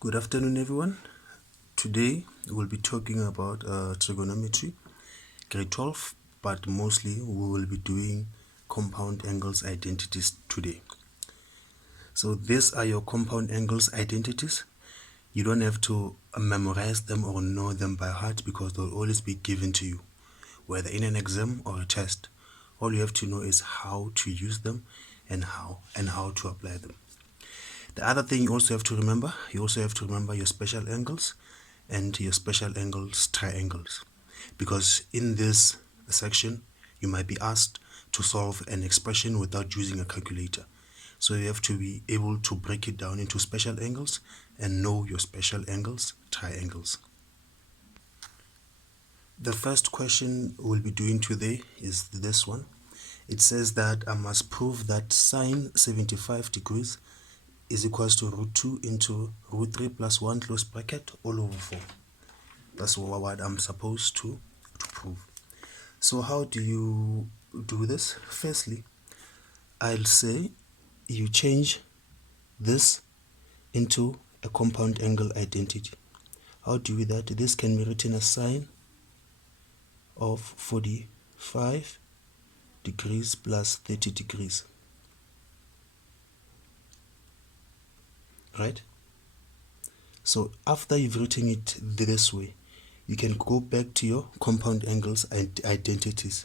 Good afternoon, everyone. Today we'll be talking about trigonometry, grade 12, but mostly we will be doing compound angles identities today. So these are your compound angles identities. You don't have to memorize them or know them by heart because they'll always be given to you, whether in an exam or a test. All you have to know is how to use them and how to apply them. The other thing you also have to remember, your special angles and your special angles triangles, because in this section you might be asked to solve an expression without using a calculator. So you have to be able to break it down into special angles and know your special angles triangles. The first question we'll be doing today is this one. It says that I must prove that sine 75 degrees is equals to root 2 into root 3 plus 1 close bracket all over 4. That's what I'm supposed to prove. So how do you do this? Firstly, I'll say you change this into a compound angle identity. How do you do that? This can be written as sine of 45 degrees plus 30 degrees. Right? So after you've written it this way, you can go back to your compound angles and identities.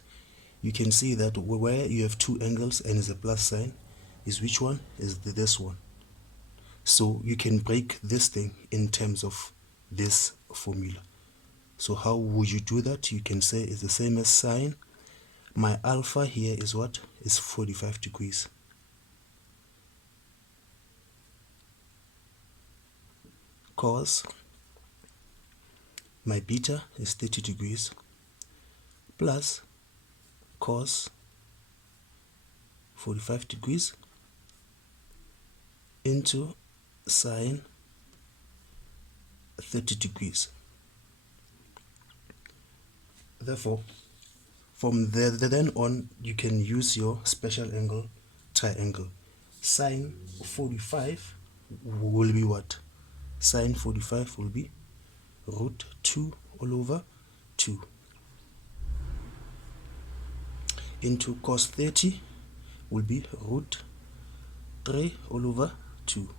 You can see that where you have two angles and is a plus sign is which one? Is this one. So you can break this thing in terms of this formula. So how would you do that? You can say it's the same as sine. My alpha here is what? Is 45 degrees. Cos my beta is 30 degrees plus cos 45 degrees into sine 30 degrees. Therefore, from then on, you can use your special angle triangle. Sine 45 will be what? Sine 45 will be root 2 all over 2 into cos 30 will be root 3 all over 2.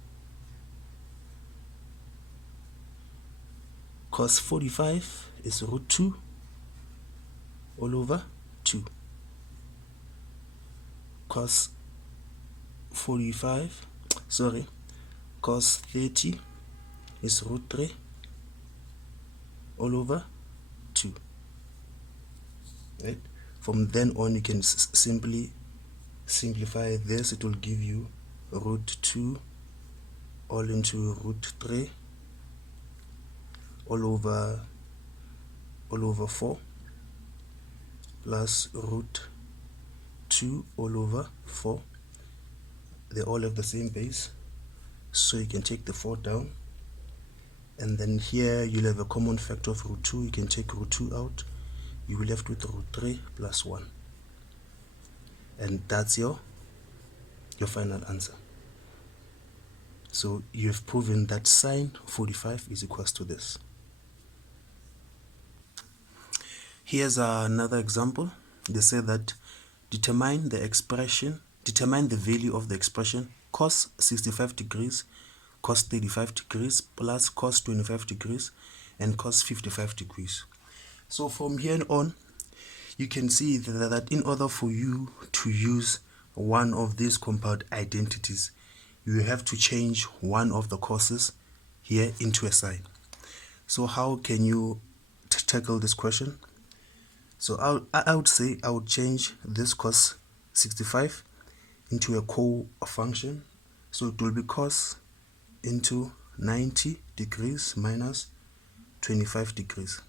Cos 45 is root 2 all over 2. Cos 30 is root 3 all over 2. Right? From then on, you can simply simplify this. It will give you root 2 all into root 3 all over 4 plus root 2 all over 4. They all have the same base, so you can take the 4 down, and then here you'll have a common factor of root 2. You can take root 2 out. You will left with root 3 plus 1, and that's your final answer. So you have proven that sine 45 is equals to this. Here's another example. They say that determine the value of the expression cos 65 degrees, cos 35 degrees plus cos 25 degrees and cos 55 degrees. So from here on, you can see that in order for you to use one of these compound identities, you have to change one of the coses here into a sine. So how can you tackle this question? So I would say I would change this cos 65 into a co-function. So it will be cos into 90 degrees minus 25 degrees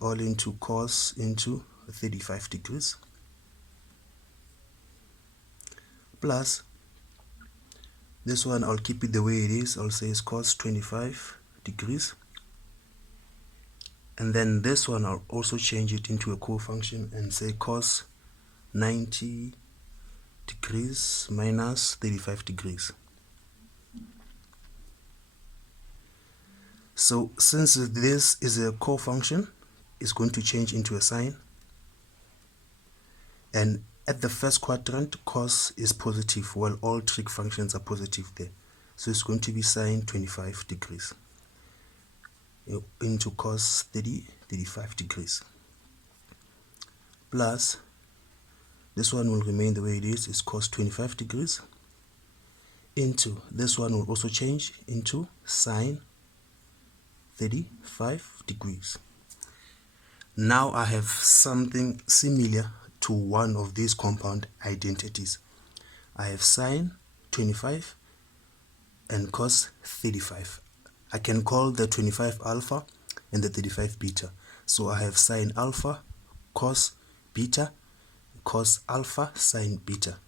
all into cos into 35 degrees plus this one. I'll keep it the way it is. I'll say it's cos 25 degrees, and then this one I'll also change it into a co-function and say cos 90 degrees minus 35 degrees. So since this is a co-function, it's going to change into a sine, and at the first quadrant cos is positive, while all trig functions are positive there. So it's going to be sine 25 degrees into cos 35 degrees, plus this one will remain the way it is cos 25 degrees, into this one will also change into sine 35 degrees. Now I have something similar to one of these compound identities. I have sine 25 and cos 35. I can call the 25 alpha and the 35 beta. So I have sine alpha cos beta, cos alpha sine beta.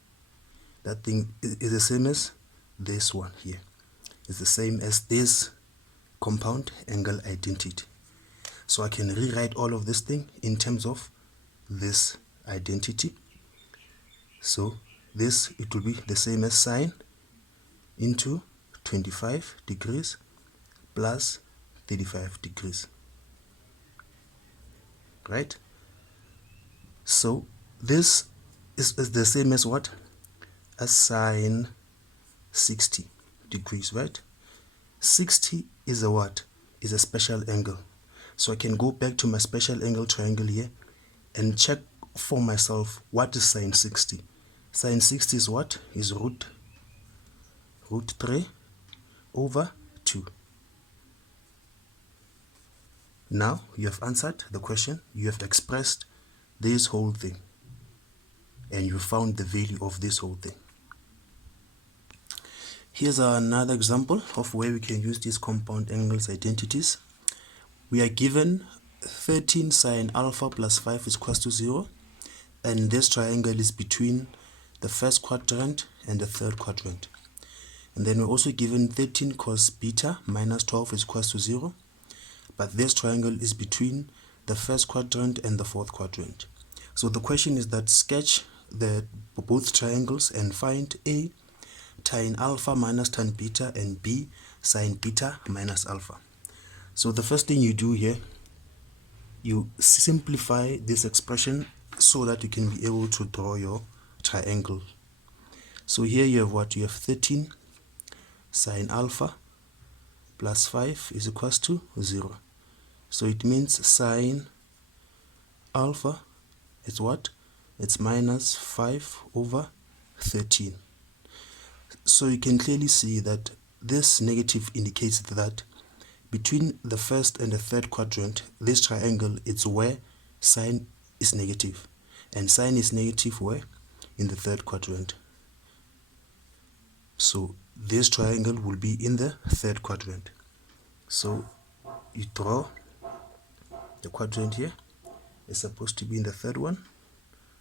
That thing is the same as this one here. It's the same as this compound angle identity. So I can rewrite all of this thing in terms of this identity. So this, it will be the same as sine into 25 degrees plus 35 degrees, right? So this is the same as what? As sine 60 degrees, right? 60 is a what? Is a special angle. So I can go back to my special angle triangle here and check for myself what is sine 60. Sine 60 is what? Is root 3 over 2. Now you have answered the question, you have expressed this whole thing, and you found the value of this whole thing. Here's another example of where we can use these compound angles identities. We are given 13 sine alpha plus 5 is equals to 0, and this triangle is between the first quadrant and the third quadrant. And then we're also given 13 cos beta minus 12 is equals to 0, but this triangle is between the first quadrant and the fourth quadrant. So the question is that sketch both triangles and find A tan alpha minus tan beta and B sine beta minus alpha. So the first thing you do here, you simplify this expression so that you can be able to draw your triangle. So here you have what? You have 13 sine alpha plus 5 is equals to 0. So it means sine alpha is what? It's minus 5 over 13. So you can clearly see that this negative indicates that between the first and the third quadrant, this triangle is where sine is negative, and sine is negative where? In the third quadrant. So this triangle will be in the third quadrant. So you draw the quadrant here. It's supposed to be in the third one,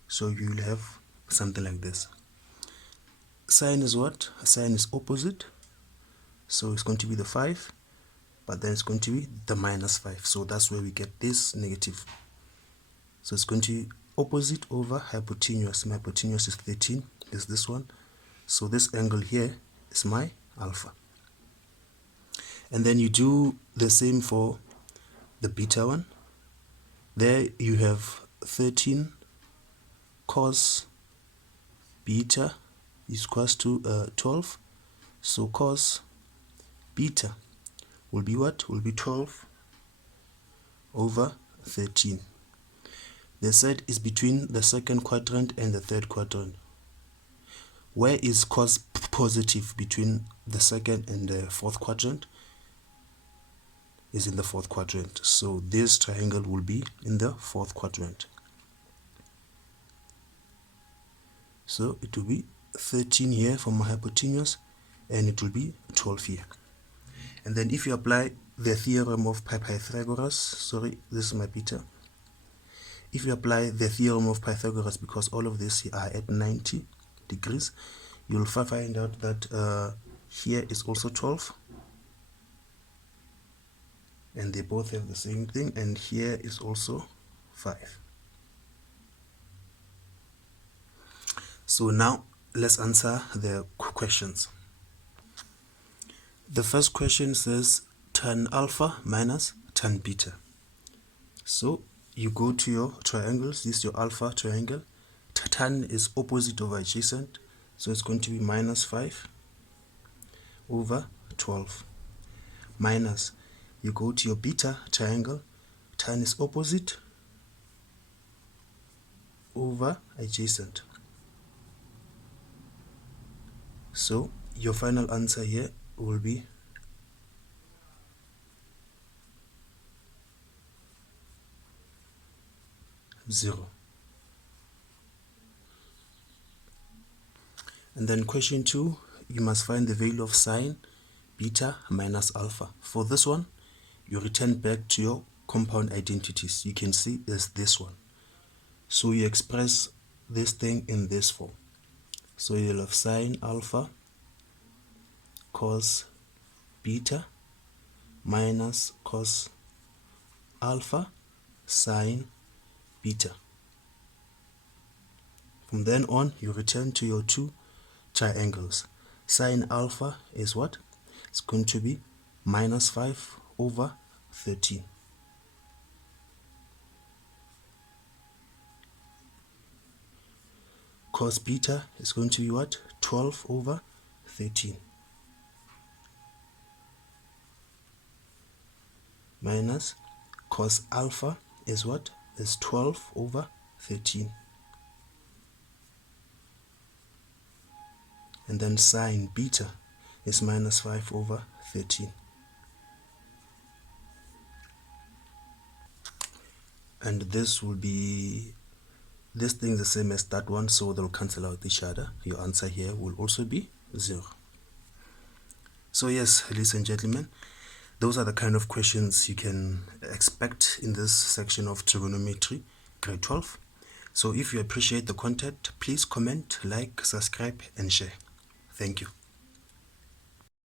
so you will have something like this. Sine is what? Sine is opposite, so it's going to be the 5, but then it's going to be the minus 5. So that's where we get this negative. So it's going to be opposite over hypotenuse. My hypotenuse is 13, is this one. So this angle here is my alpha. And then you do the same for the beta one. There you have 13 cos beta is equals to 12. So cos beta will be what? Will be 12 over 13. The set is between the second quadrant and the third quadrant. Where is cos positive between the second and the fourth quadrant? Is in the fourth quadrant. So this triangle will be in the fourth quadrant. So it will be 13 here for my hypotenuse, and it will be 12 here. And then if you apply the theorem of Pythagoras, sorry, this is my beta. If you apply the theorem of Pythagoras, because all of this are at 90 degrees, you'll find out that here is also 12, and they both have the same thing, and here is also 5. So now let's answer the questions. The first question says tan alpha minus tan beta. So you go to your triangles. This is your alpha triangle. Tan is opposite over adjacent, so it's going to be minus 5 over 12. Minus, you go to your beta triangle. Tan is opposite over adjacent. So your final answer here will be 0. And then question 2, you must find the value of sine beta minus alpha. For this one, you return back to your compound identities. You can see is this one. So you express this thing in this form. So you'll have sine alpha cos beta minus cos alpha sine beta. From then on, you return to your two triangles. Sine alpha is what? It's going to be minus 5 over 13. Cos beta is going to be what? 12 over 13. Minus cos alpha is what? Is 12 over 13. And then sine beta is minus 5 over 13. And this will be, this thing is the same as that one, so they'll cancel out each other. Your answer here will also be 0. So yes, ladies and gentlemen, those are the kind of questions you can expect in this section of trigonometry, grade 12. So if you appreciate the content, please comment, like, subscribe, and share. Thank you.